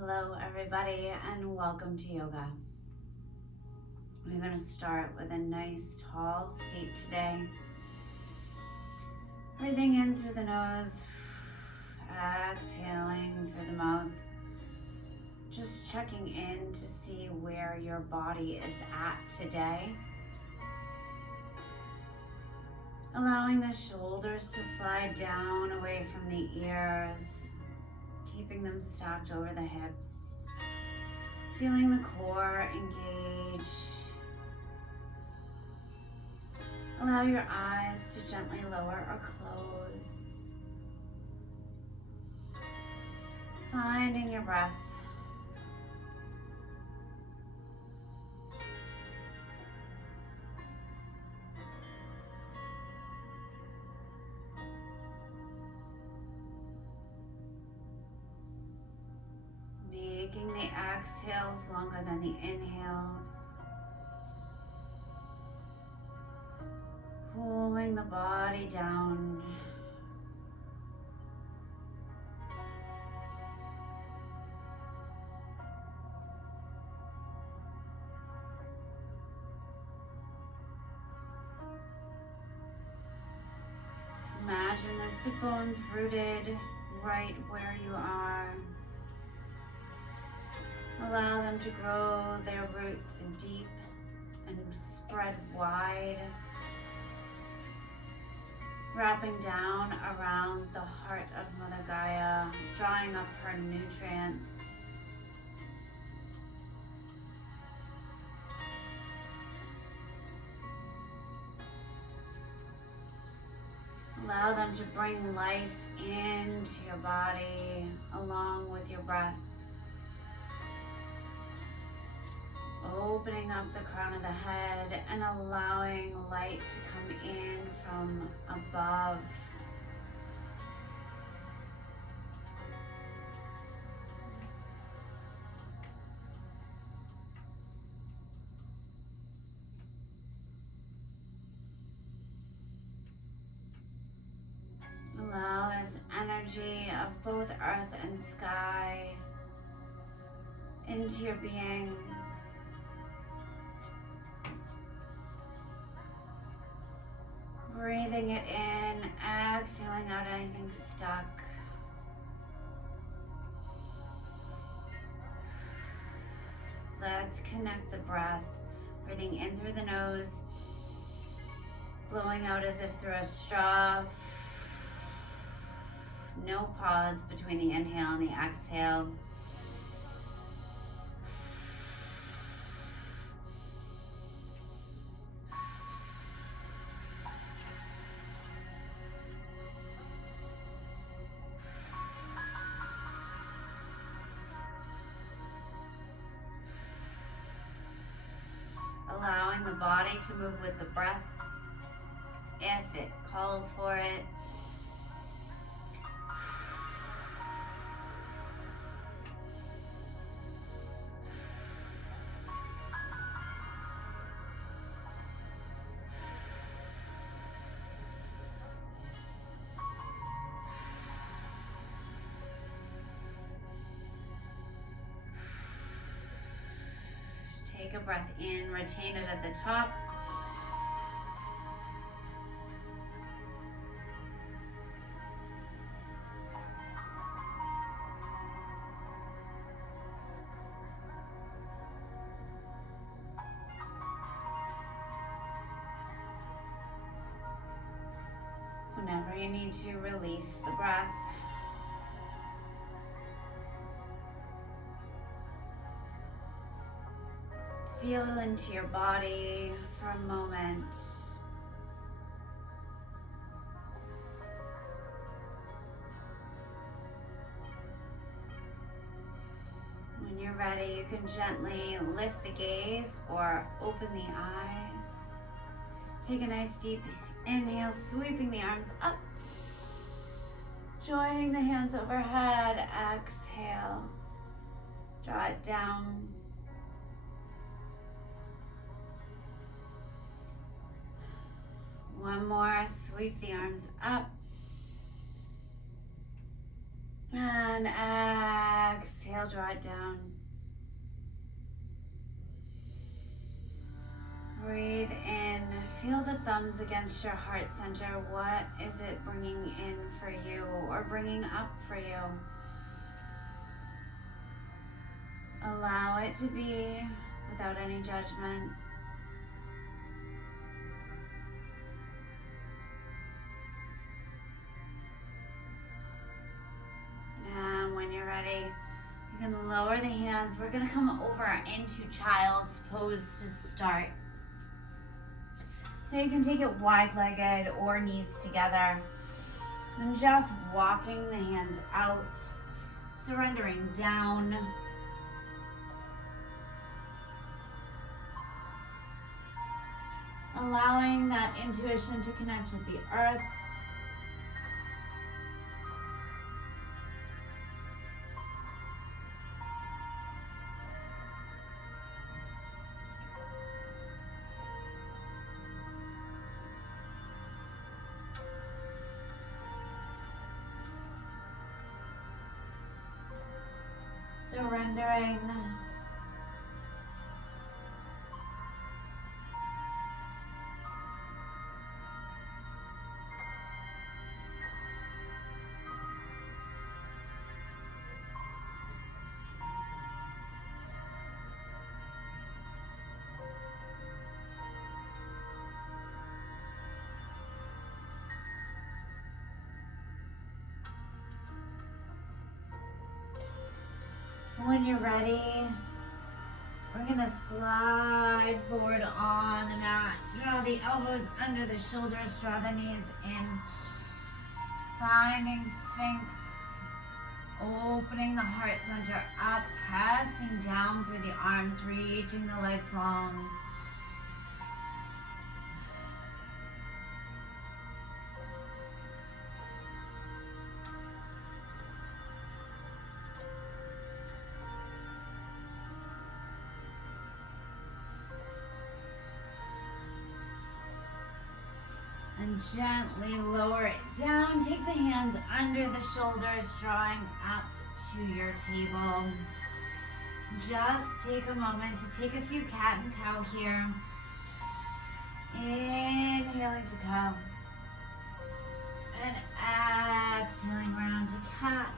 Hello, everybody, and welcome to yoga. We're going to start with a nice tall seat today. Breathing in through the nose, exhaling through the mouth. Just checking in to see where your body is at today. Allowing the shoulders to slide down away from the ears, keeping them stacked over the hips. Feeling the core engage. Allow your eyes to gently lower or close. Finding your breath. Making the exhales longer than the inhales. Pulling the body down. Imagine the sit bones rooted right where you are. Allow them to grow their roots deep and spread wide, wrapping down around the heart of Mother Gaia, drawing up her nutrients. Allow them to bring life into your body along with your breath. Opening up the crown of the head and allowing light to come in from above. Allow this energy of both earth and sky into your being. Breathing it in, exhaling out anything stuck. Let's connect the breath. Breathing in through the nose, blowing out as if through a straw. No pause between the inhale and the exhale. Allowing the body to move with the breath if it calls for it. Take a breath in, retain it at the top. Whenever you need to, release the breath. Feel into your body for a moment. When you're ready, you can gently lift the gaze or open the eyes. Take a nice deep inhale, sweeping the arms up. Joining the hands overhead, exhale. Draw it down. One more, sweep the arms up. And exhale Exhale, draw it down. Breathe in. Feel the thumbs against your heart center. What is it bringing in for you or bringing up for you? Allow it to be without any judgment. And when you're ready, you can lower the hands. We're going to come over into child's pose to start. So you can take it wide-legged or knees together. And just walking the hands out, surrendering down. Allowing that intuition to connect with the earth. Surrendering. When you're ready, we're gonna slide forward on the mat. Draw the elbows under the shoulders, draw the knees in. Finding Sphinx. Opening the heart center up, pressing down through the arms, reaching the legs long. And gently lower it down. Take the hands under the shoulders, drawing up to your table. Just take a moment to take a few cat and cow here. Inhaling to cow. And exhaling round to cat.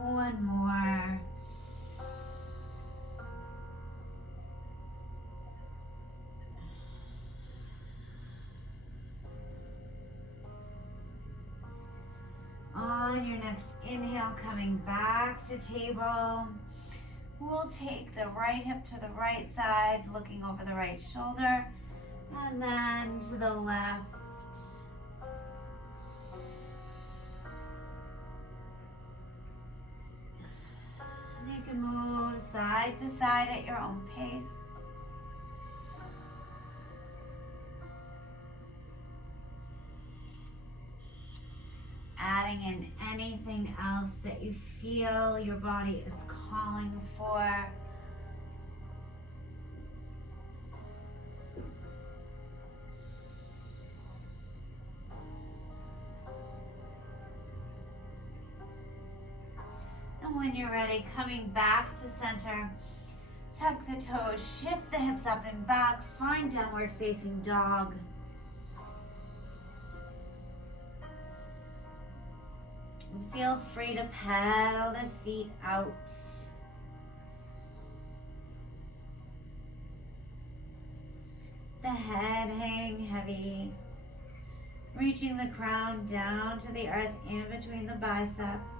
One more. On your next inhale, coming back to table, we'll take the right hip to the right side, looking over the right shoulder, and then to the left. You can move side to side at your own pace. Adding in anything else that you feel your body is calling for. And when you're ready, coming back to center, tuck the toes, shift the hips up and back, find downward facing dog. And feel free to pedal the feet out. The head hanging heavy, reaching the crown down to the earth in between the biceps.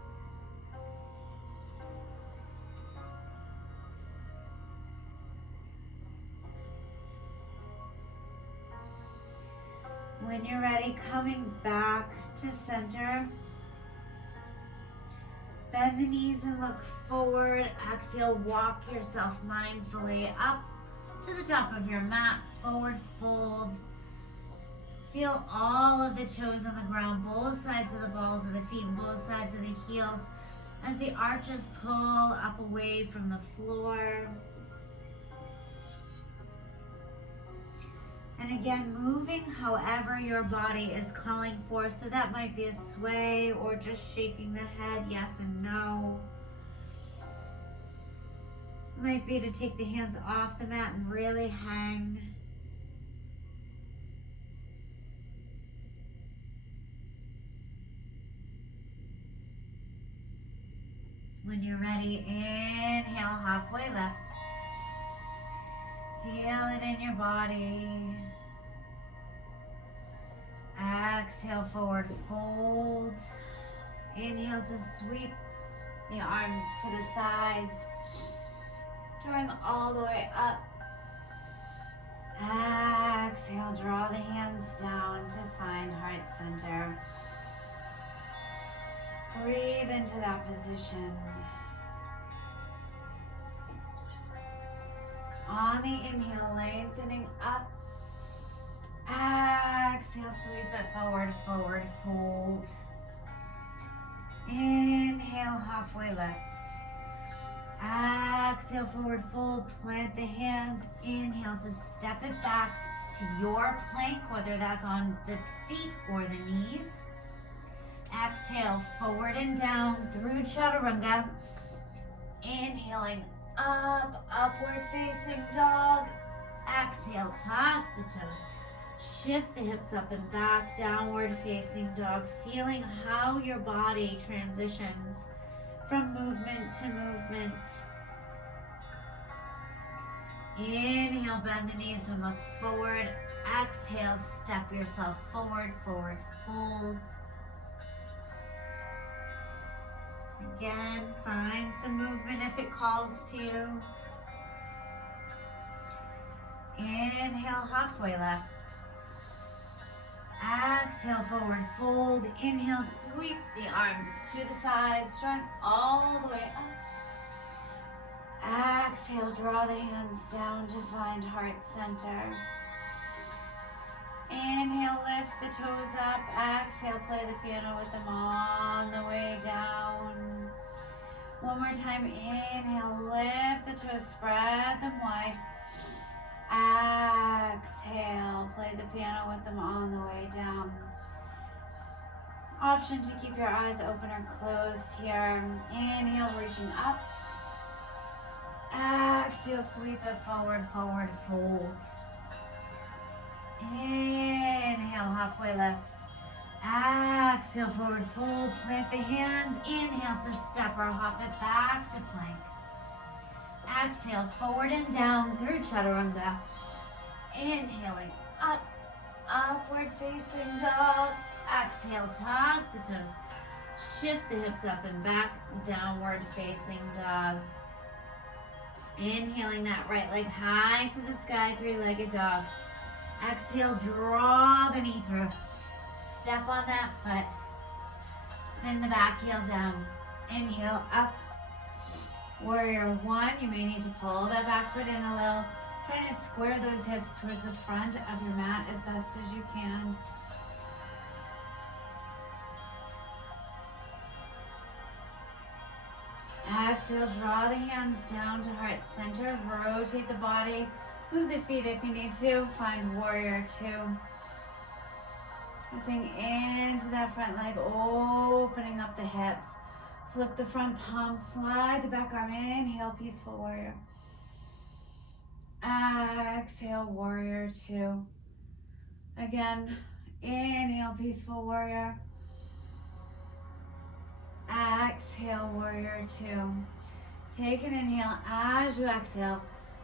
When you're ready, coming back to center, Bend the knees and look forward. Exhale, walk yourself mindfully up to the top of your mat, forward fold. Feel all of the toes on the ground, both sides of the balls of the feet and both sides of the heels as the arches pull up away from the floor. And again, moving however your body is calling for. So that might be a sway or just shaking the head, yes and no. It might be to take the hands off the mat and really hang. When you're ready, inhale, halfway lift. Feel it in your body. Exhale, forward fold. Inhale to sweep the arms to the sides, drawing all the way up. Exhale, draw the hands down to find heart center. Breathe into that position. On the inhale, lengthening up. Exhale, sweep it forward, forward fold. Inhale, halfway lift. Exhale, forward fold, plant the hands. Inhale to step it back to your plank, whether that's on the feet or the knees. Exhale, forward and down through chaturanga. Inhaling up, upward facing dog. Exhale, tuck the toes. Shift the hips up and back, downward facing dog. Feeling how your body transitions from movement to movement. Inhale, bend the knees and look forward. Exhale, step yourself forward, forward fold. Again, find some movement if it calls to you. Inhale, halfway left. Exhale, forward fold. Inhale, sweep the arms to the sides, drawing all the way up. Exhale, draw the hands down to find heart center. Inhale, lift the toes up. Exhale, play the piano with them on the way down. One more time, inhale, lift the toes, spread them wide. Exhale, play the piano with them on the way down. Option to keep your eyes open or closed here. Inhale, reaching up. Exhale, sweep it forward, forward fold. Inhale, halfway lift. Exhale, forward fold, plant the hands. Inhale to step or hop it back to plank. Exhale, forward and down through chaturanga. Inhaling up, upward facing dog. Exhale, tuck the toes. Shift the hips up and back, downward facing dog. Inhaling that right leg high to the sky, three-legged dog. Exhale, draw the knee through. Step on that foot. Spin the back heel down. Inhale, up. Warrior one, you may need to pull that back foot in a little. Trying to square those hips towards the front of your mat as best as you can. Exhale, draw the hands down to heart center. Rotate the body. Move the feet if you need to. Find warrior two. Pressing into that front leg, opening up the hips. Flip the front palm, slide the back arm. Inhale, peaceful warrior. Exhale, warrior two. Again, inhale, peaceful warrior. Exhale, warrior two. Take an inhale as you exhale,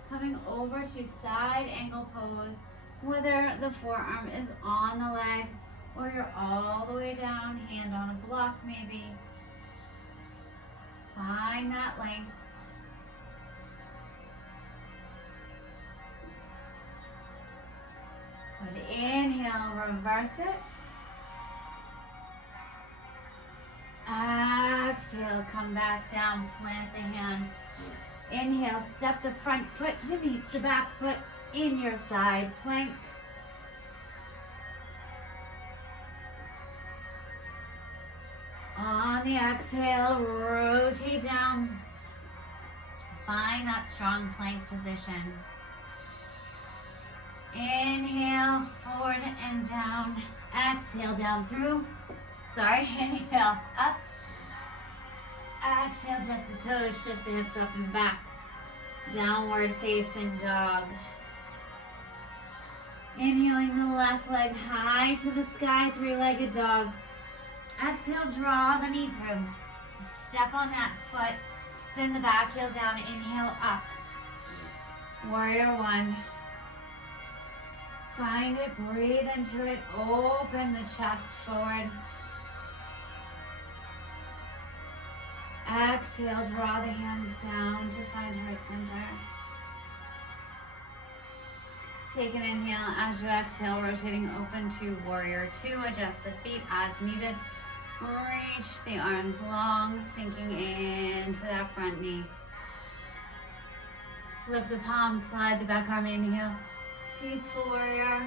coming over to side angle pose, whether the forearm is on the leg or you're all the way down, hand on a block maybe. Find that length. Good inhale, reverse it. Exhale, come back down, plant the hand. Inhale, step the front foot to meet the back foot in your side plank. On the exhale, rotate down. Find that strong plank position. Inhale, forward and down. Exhale, down through. Inhale, up. Exhale, tuck the toes, shift the hips up and back. Downward facing dog. Inhaling the left leg high to the sky, three-legged dog. Exhale, draw the knee through. Step on that foot, spin the back heel down, inhale up. Warrior one. Find it, breathe into it, open the chest forward. Exhale, draw the hands down to find heart center. Take an inhale as you exhale, rotating open to warrior two. Adjust the feet as needed. Reach the arms long, sinking into that front knee. Flip the palms, slide the back arm, inhale. Peaceful warrior.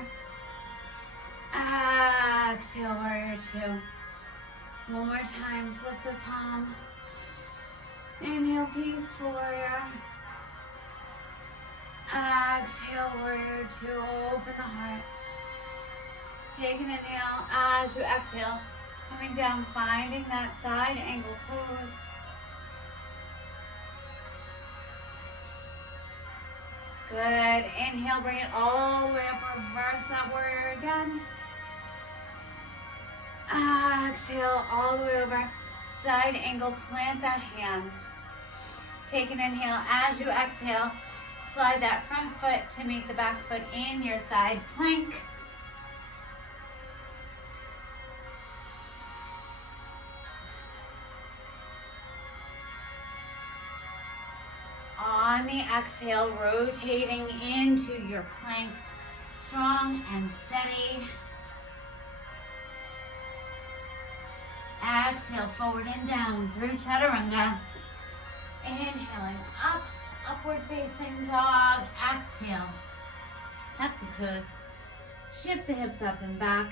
Exhale, warrior two. One more time, flip the palm. Inhale, peaceful warrior. Exhale, warrior two, open the heart. Take an inhale as you exhale. Coming down, finding that side angle pose. Good. Inhale, bring it all the way up. Reverse that warrior again. Exhale, all the way over. Side angle, plant that hand. Take an inhale as you exhale. Slide that front foot to meet the back foot in your side plank. On the exhale, rotating into your plank, strong and steady. Exhale, forward and down through chaturanga. Inhaling up, upward facing dog. Exhale, tuck the toes, shift the hips up and back.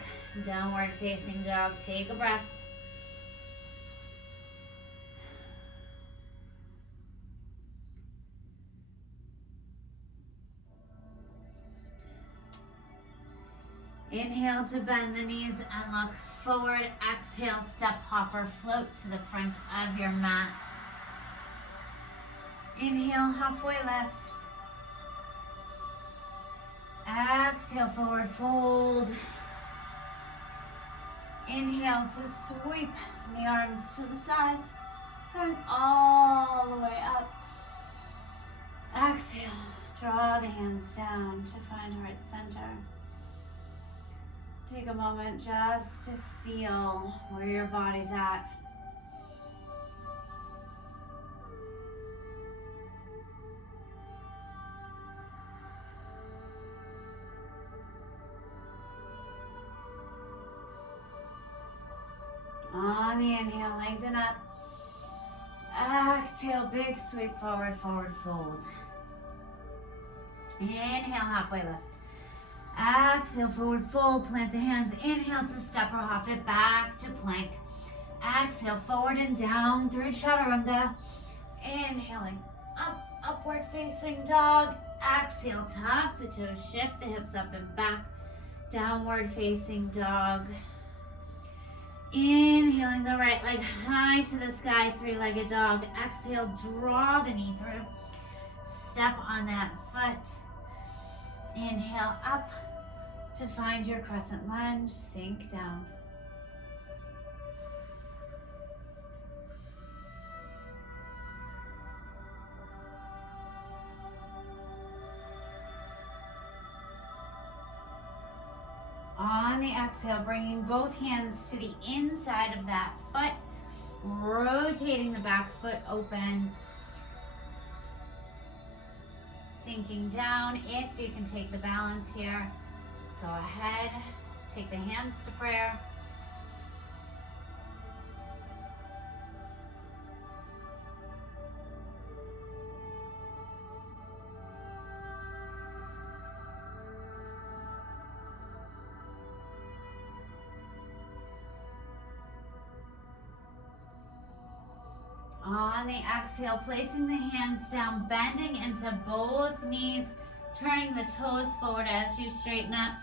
Downward facing dog, take a breath. Inhale to bend the knees and look forward. Exhale, step hopper, float to the front of your mat. Inhale, halfway lift. Exhale, forward fold. Inhale to sweep the arms to the sides. Turn all the way up. Exhale, draw the hands down to find heart center. Take a moment just to feel where your body's at. On the inhale, lengthen up. Exhale, big sweep forward, forward fold. Inhale, halfway lift. Exhale, forward fold, plant the hands. Inhale to step or hop it back to plank. Exhale, forward and down through chaturanga. Inhaling up, upward facing dog. Exhale, tuck the toes, shift the hips up and back. Downward facing dog. Inhaling the right leg high to the sky, three-legged dog. Exhale, draw the knee through. Step on that foot. Inhale up to find your crescent lunge, sink down. On the exhale, bringing both hands to the inside of that foot, rotating the back foot open. Sinking down. If you can take the balance here, go ahead. Take the hands to prayer. On the exhale, placing the hands down, bending into both knees, turning the toes forward as you straighten up.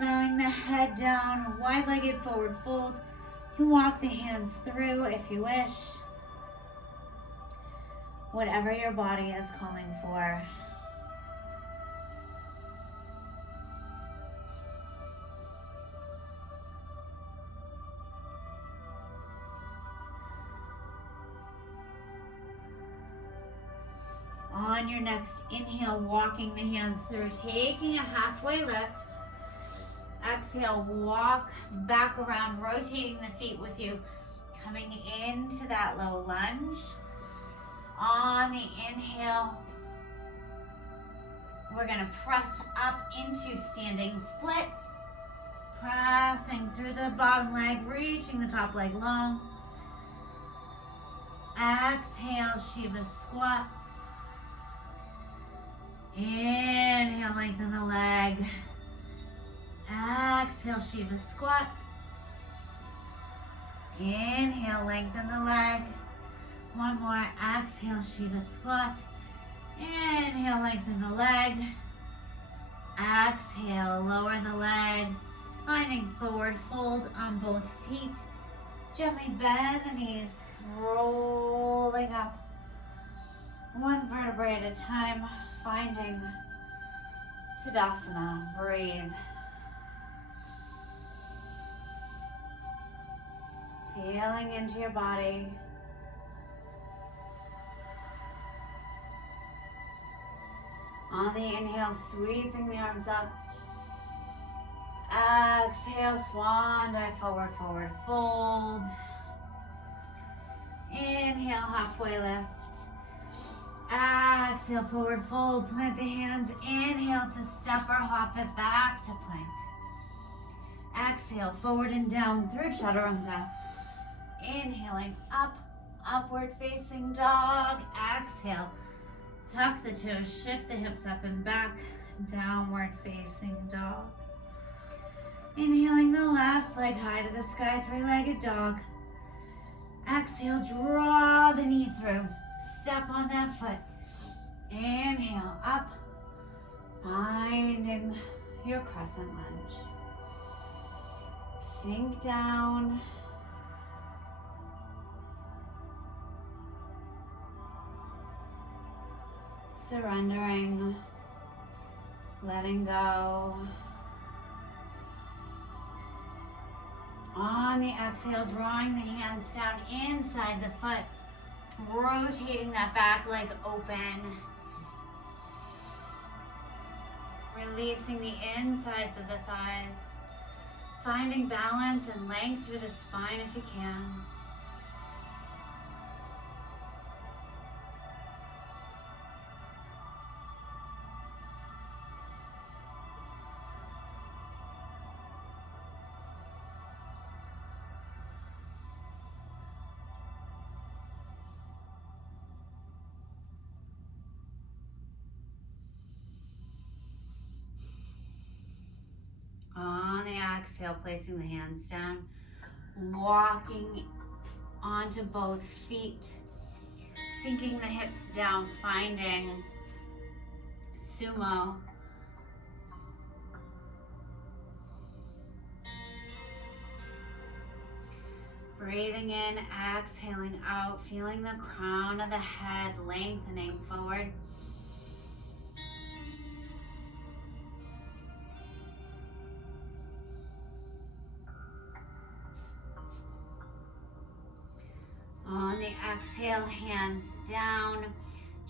Allowing the head down, wide-legged forward fold. You can walk the hands through if you wish. Whatever your body is calling for. On your next inhale, walking the hands through, taking a halfway lift. Exhale, walk back around, rotating the feet with you, coming into that low lunge. On the inhale, we're gonna press up into standing split, pressing through the bottom leg, reaching the top leg long. Exhale, Shiva squat. Inhale, lengthen the leg. Exhale, Shiva squat. Inhale, lengthen the leg. One more. Exhale, Shiva squat. Inhale, lengthen the leg. Exhale, lower the leg. Finding forward fold on both feet. Gently bend the knees, rolling up. One vertebrae at a time, finding Tadasana. Breathe. Feeling into your body. On the inhale, sweeping the arms up. Exhale, swan dive, forward, forward, fold. Inhale, halfway lift. Exhale, forward fold, plant the hands. Inhale to step or hop it back to plank. Exhale, forward and down through chaturanga. Inhaling up, upward facing dog. Exhale, tuck the toes, shift the hips up and back, downward facing dog. Inhaling the left leg high to the sky, three-legged dog. Exhale, draw the knee through. Step on that foot. Inhale, up. Finding your crescent lunge. Sink down. Surrendering. Letting go. On the exhale, drawing the hands down inside the foot. Rotating that back leg open. Releasing the insides of the thighs. Finding balance and length through the spine if you can. On the exhale, placing the hands down, walking onto both feet, sinking the hips down, finding sumo. Breathing in, exhaling out, feeling the crown of the head lengthening forward. On the exhale, hands down.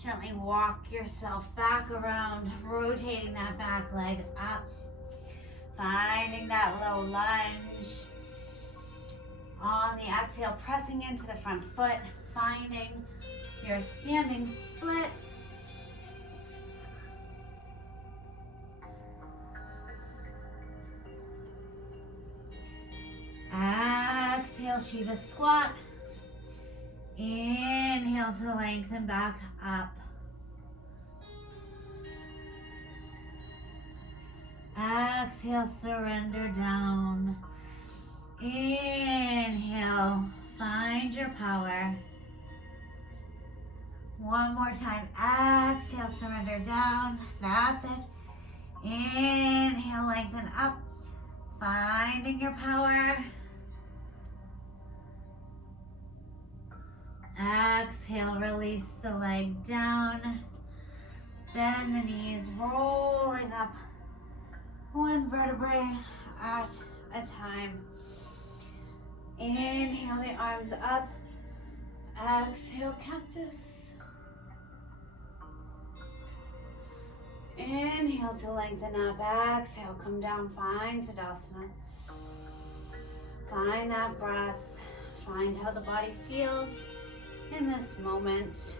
Gently walk yourself back around, rotating that back leg up. Finding that low lunge. On the exhale, pressing into the front foot, finding your standing split. Exhale, Shiva squat. Inhale to lengthen back up. Exhale, surrender down. Inhale, find your power. One more time. Exhale, surrender down. That's it. Inhale, lengthen up. Finding your power. Exhale, release the leg down. Bend the knees, rolling up one vertebrae at a time. Inhale the arms up. Exhale, cactus. Inhale to lengthen up. Exhale, come down. Find Tadasana. Find that breath. Find how the body feels in this moment.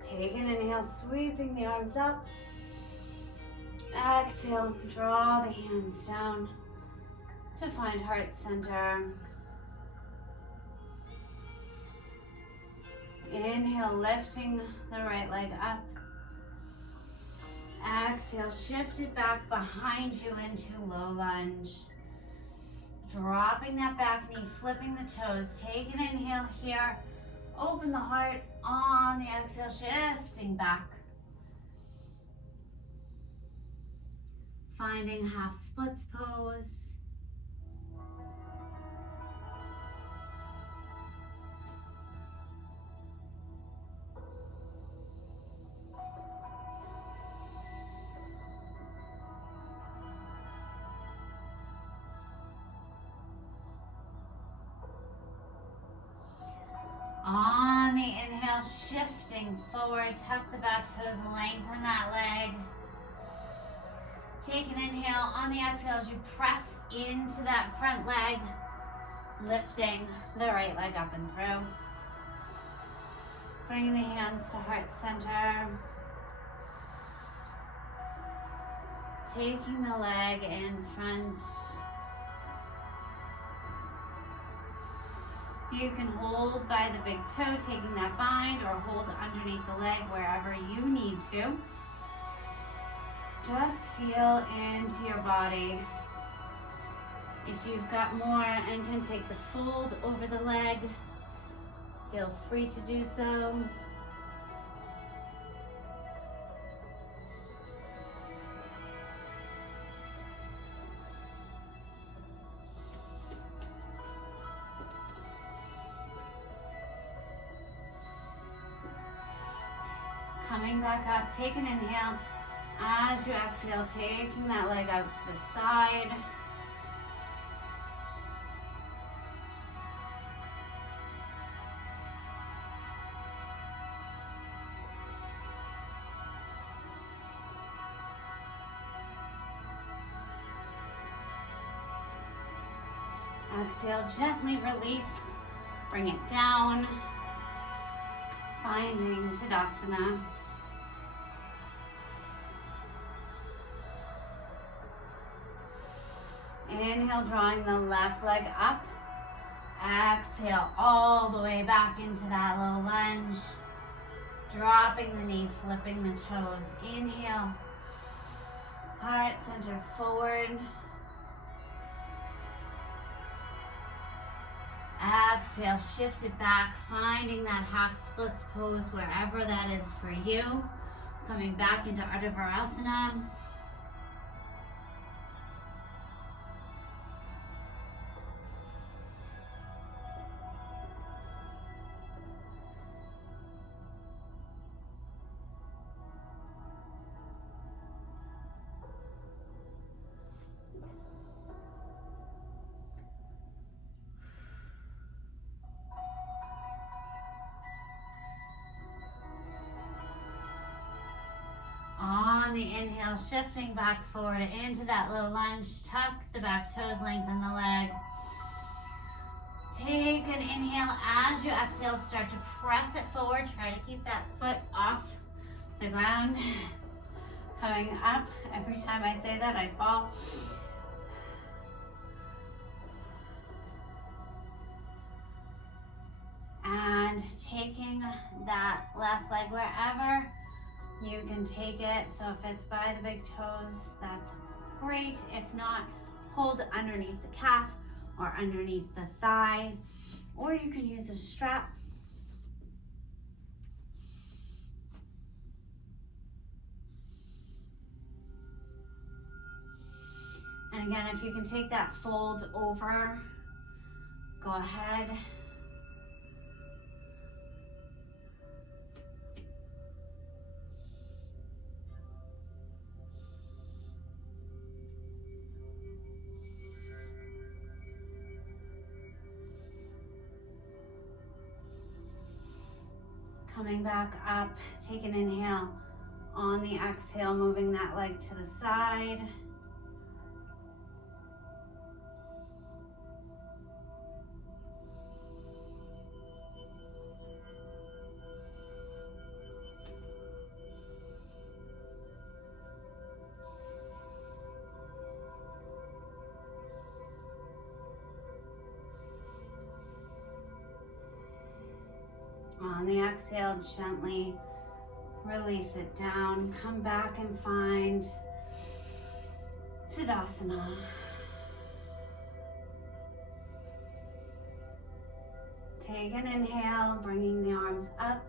Take an inhale, sweeping the arms up. Exhale, draw the hands down to find heart center. Inhale, lifting the right leg up. Exhale, shift it back behind you into low lunge. Dropping that back knee, flipping the toes. Take an inhale here. Open the heart on the exhale, shifting back. Finding half splits pose. On the inhale, shifting forward, tuck the back toes, lengthen that leg. Take an inhale. On the exhale, as you press into that front leg, lifting the right leg up and through. Bringing the hands to heart center. Taking the leg in front. You can hold by the big toe, taking that bind, or hold underneath the leg wherever you need to. Just feel into your body. If you've got more and can take the fold over the leg, feel free to do so. Coming back up, take an inhale. As you exhale, taking that leg out to the side. Exhale, gently release, bring it down, finding Tadasana. Inhale, drawing the left leg up. Exhale, all the way back into that low lunge. Dropping the knee, flipping the toes. Inhale, heart center forward. Exhale, shift it back, finding that half splits pose wherever that is for you. Coming back into Ardha Virasana. On the inhale, shifting back forward into that low lunge. Tuck the back toes, lengthen the leg. Take an inhale. As you exhale, start to press it forward. Try to keep that foot off the ground. Coming up. Every time I say that, I fall. And taking that left leg wherever you can take it. So if it's by the big toes, that's great. If not, hold underneath the calf or underneath the thigh, or you can use a strap. And again, if you can take that fold over, go ahead. Coming back up, take an inhale. On the exhale, moving that leg to the side. On the exhale, gently release it down. Come back and find Tadasana. Take an inhale, bringing the arms up.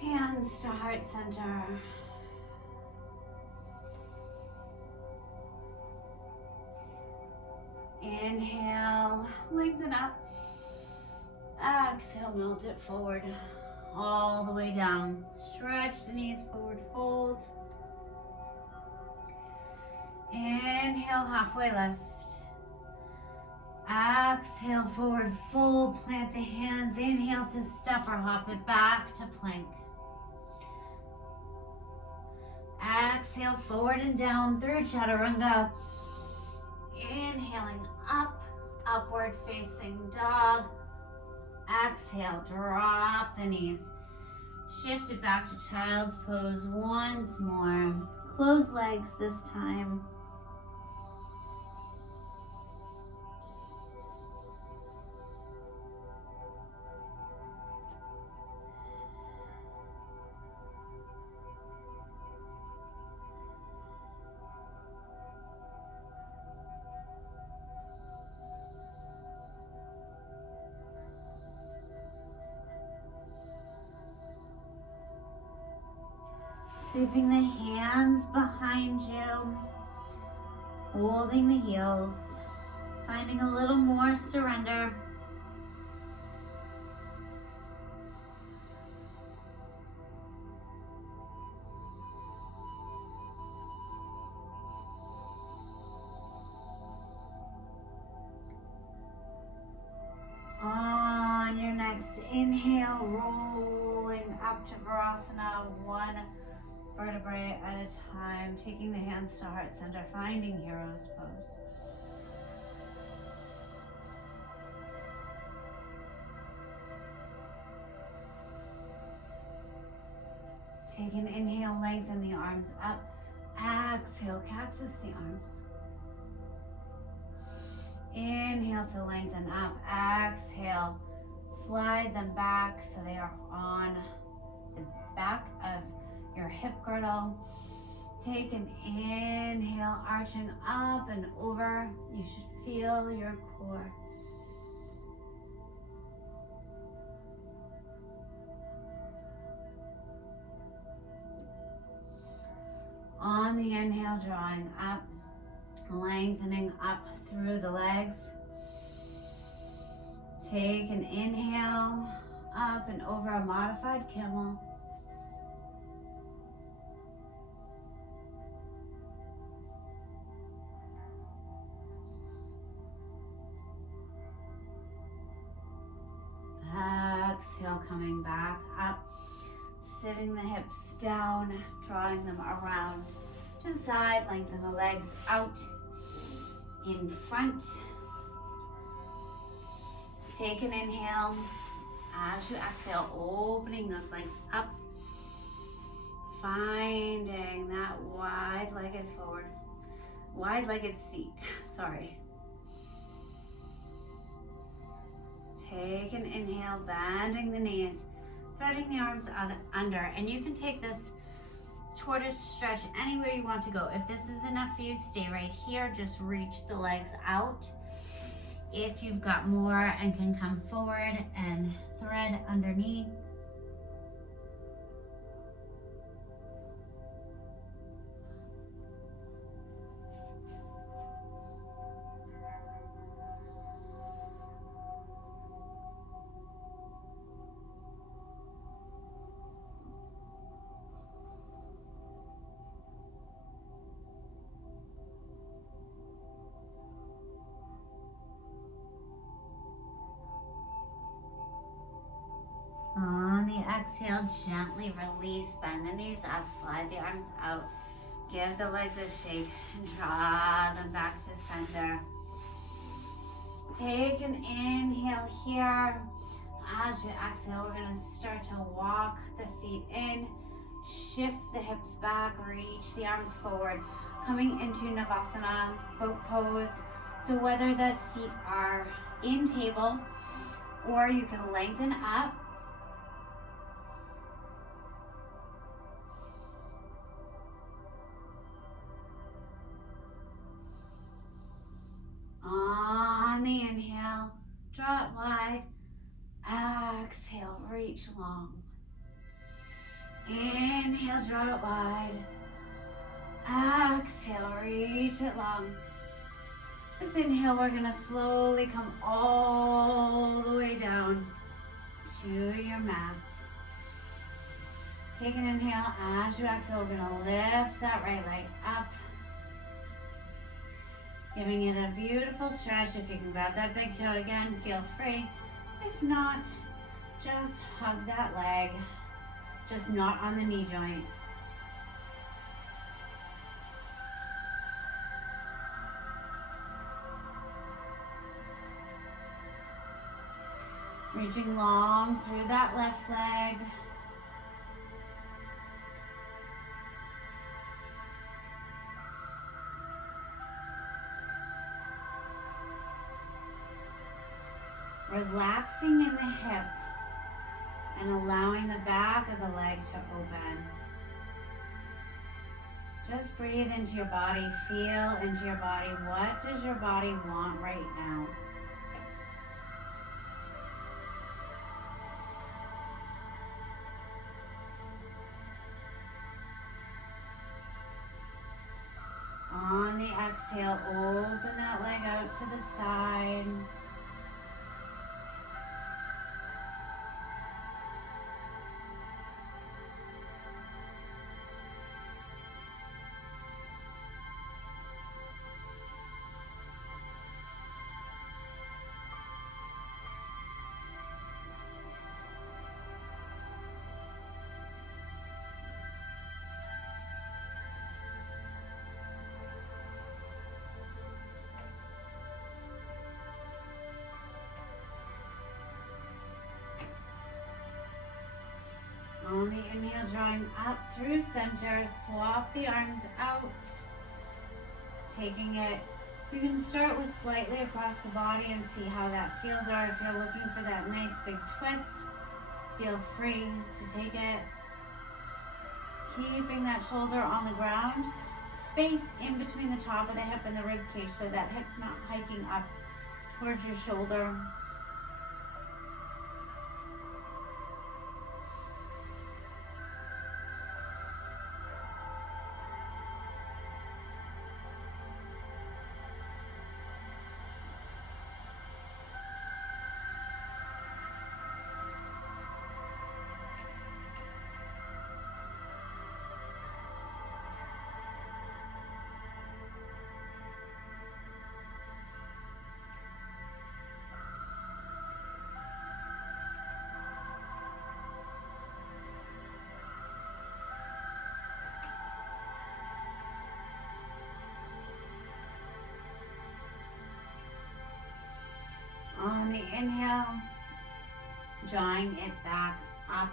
Hands to heart center. Inhale, lengthen up. Exhale, melt it forward, all the way down. Stretch the knees forward, fold. Inhale, halfway lift. Exhale, forward fold, plant the hands. Inhale to step or hop it back to plank. Exhale, forward and down through Chaturanga. Inhaling up, upward facing dog. Exhale, drop the knees. Shift it back to child's pose once more. Close legs this time. Sweeping the hands behind you, holding the heels, finding a little more surrender. On your next inhale, rolling up to Virasana, one vertebrae at a time, taking the hands to heart center, finding hero's pose. Take an inhale, lengthen the arms up. Exhale, cactus the arms. Inhale to lengthen up. Exhale, slide them back so they are on the back of your hip girdle. Take an inhale, arching up and over. You should feel your core. On the inhale, drawing up, lengthening up through the legs. Take an inhale, up and over a modified camel. Exhale, coming back up, sitting the hips down, drawing them around to the side, lengthen the legs out in front. Take an inhale. As you exhale, opening those legs up, finding that wide-legged seat, sorry. Take an inhale, bending the knees, threading the arms under, and you can take this tortoise stretch anywhere you want to go. If this is enough for you, stay right here. Just reach the legs out. If you've got more and can come forward and thread underneath. On the exhale, gently release, bend the knees up, slide the arms out, give the legs a shake, and draw them back to center. Take an inhale here. As you exhale, we're going to start to walk the feet in, shift the hips back, reach the arms forward, coming into Navasana, boat pose. So whether the feet are in table or you can lengthen up, on the inhale, draw it wide. Exhale, reach long. Inhale, draw it wide. Exhale, reach it long. This inhale, we're gonna slowly come all the way down to your mat. Take an inhale. As you exhale, we're gonna lift that right leg up. Giving it a beautiful stretch. If you can grab that big toe again, feel free. If not, just hug that leg, just not on the knee joint. Reaching long through that left leg. Relaxing in the hip and allowing the back of the leg to open. Just breathe into your body, feel into your body. What does your body want right now? On the exhale, open that leg out to the side. On the inhale, drawing up through center, swap the arms out. Taking it, you can start with slightly across the body and see how that feels, or if you're looking for that nice big twist, feel free to take it. Keeping that shoulder on the ground, space in between the top of the hip and the rib cage so that hip's not hiking up towards your shoulder. On the inhale, drawing it back up,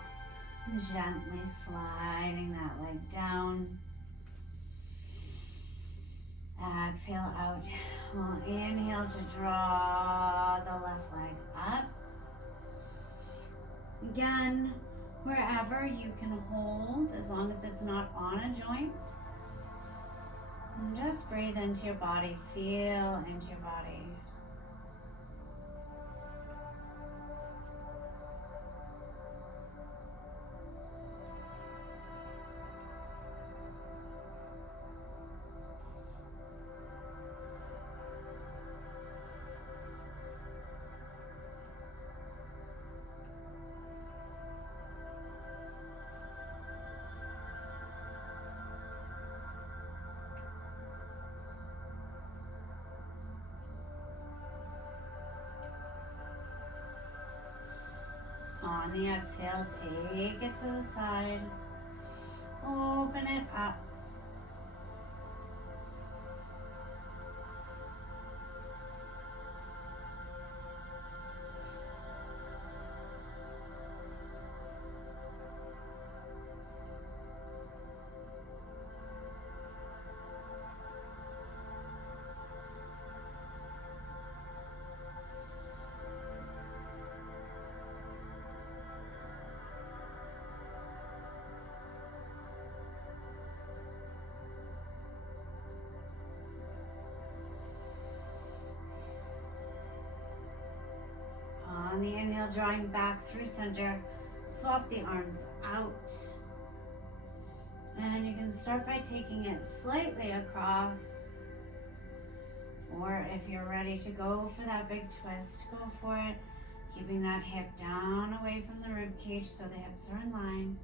gently sliding that leg down. Exhale out. We'll inhale to draw the left leg up. Again, Wherever you can hold, as long as it's not on a joint. And just breathe into your body, feel into your body. On the exhale, take it to the side. Open it up. On the inhale, drawing back through center, swap the arms out. And you can start by taking it slightly across. Or if you're ready to go for that big twist, go for it. Keeping that hip down away from the rib cage so the hips are in line.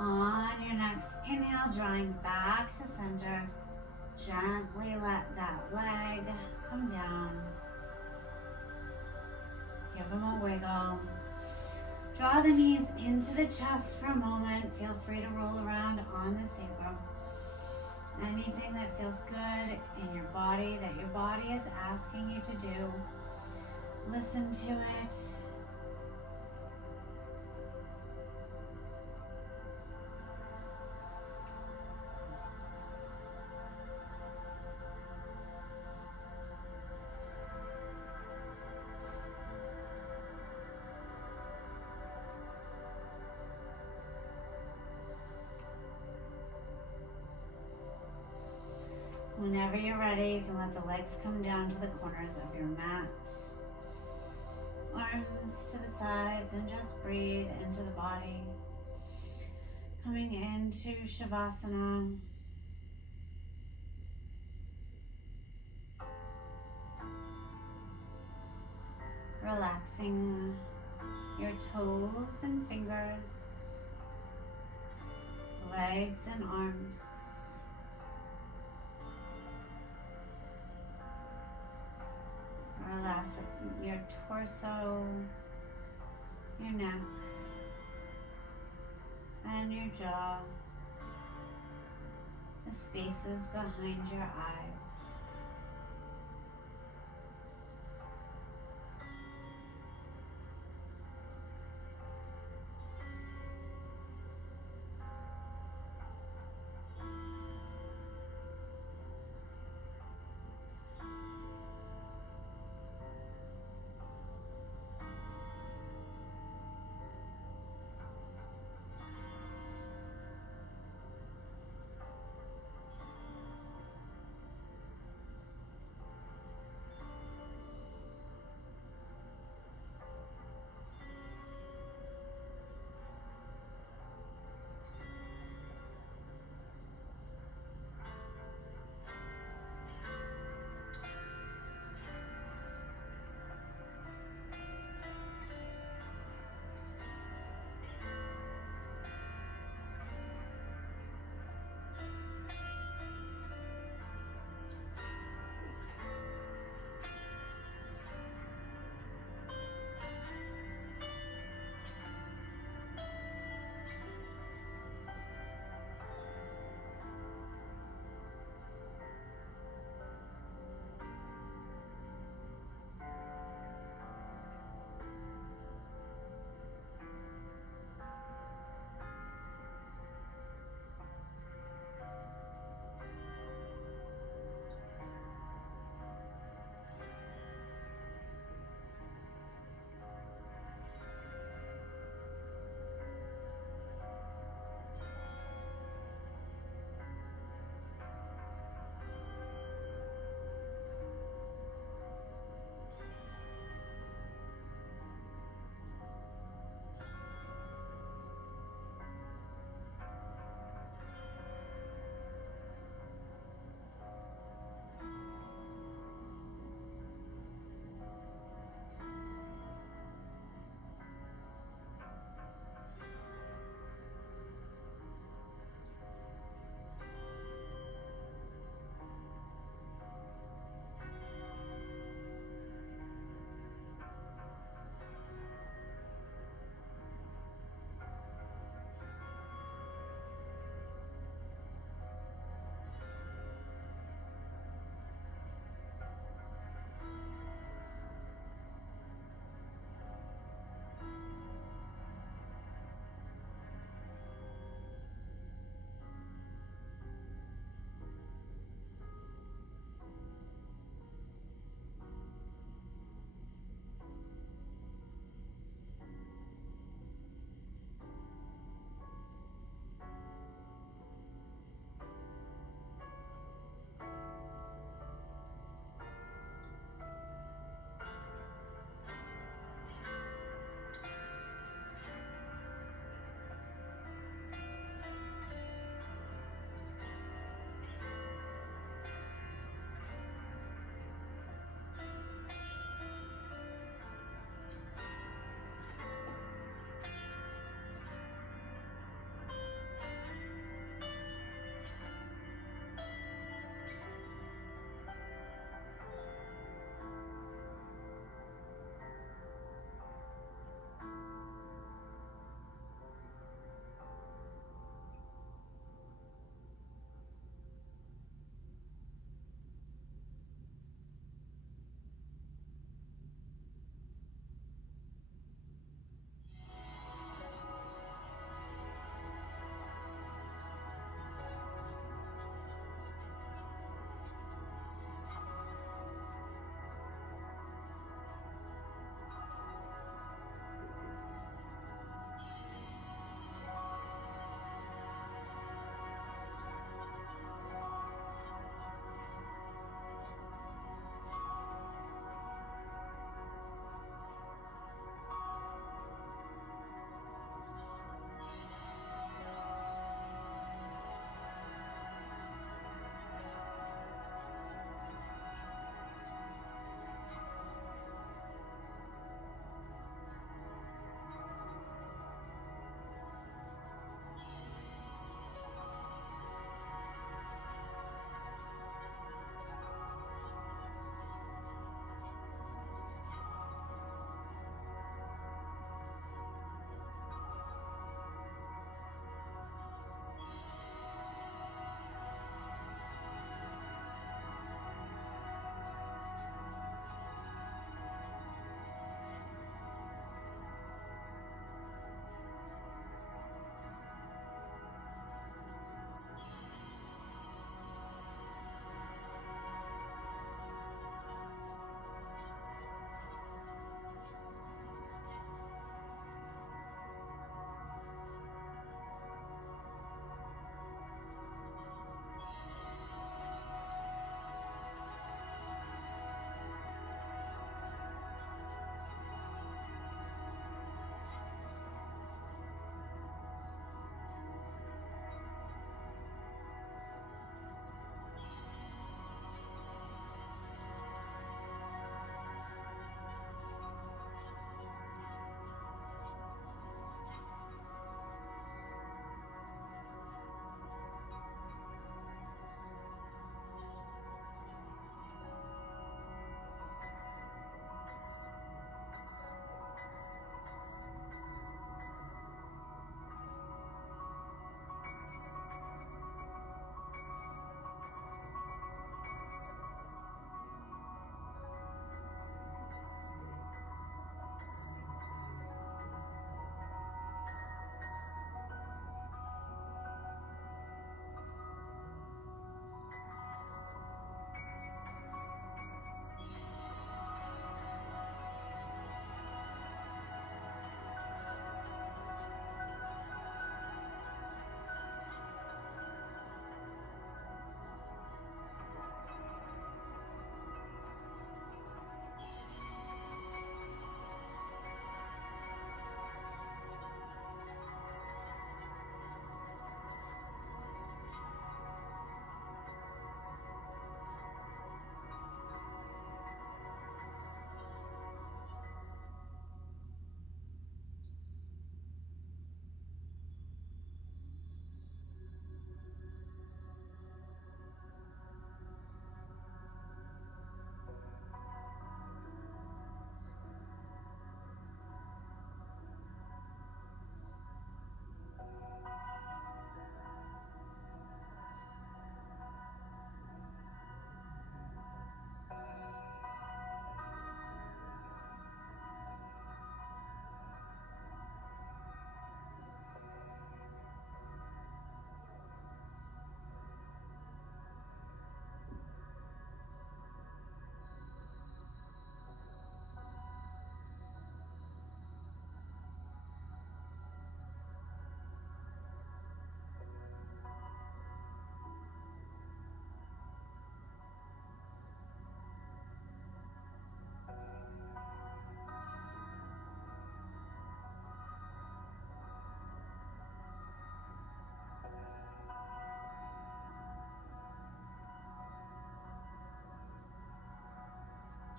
On your next inhale, drawing back to center, gently let that leg come down. Give them a wiggle. Draw the knees into the chest for a moment. Feel free to roll around on the sacrum. Anything that feels good in your body, that your body is asking you to do, listen to it. Whenever you're ready, you can let the legs come down to the corners of your mat. Arms to the sides and just breathe into the body. Coming into Shavasana. Relaxing your toes and fingers, legs and arms. Relax your torso, your neck, and your jaw, the spaces behind your eyes.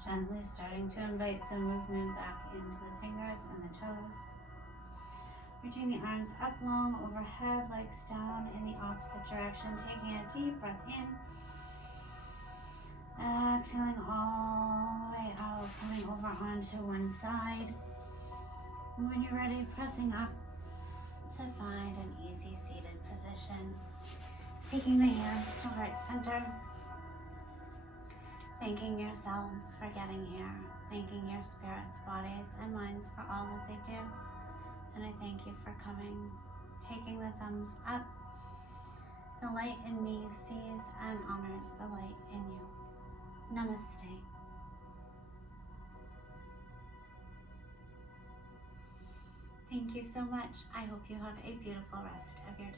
Gently starting to invite some movement back into the fingers and the toes. Reaching the arms up long overhead, legs down in the opposite direction. Taking a deep breath in. Exhaling all the way out, coming over onto one side. And when you're ready, pressing up to find an easy seated position. Taking the hands to heart center. Thanking yourselves for getting here. Thanking your spirits, bodies, and minds for all that they do. And I thank you for coming. Taking the thumbs up. The light in me sees and honors the light in you. Namaste. Thank you so much. I hope you have a beautiful rest of your day.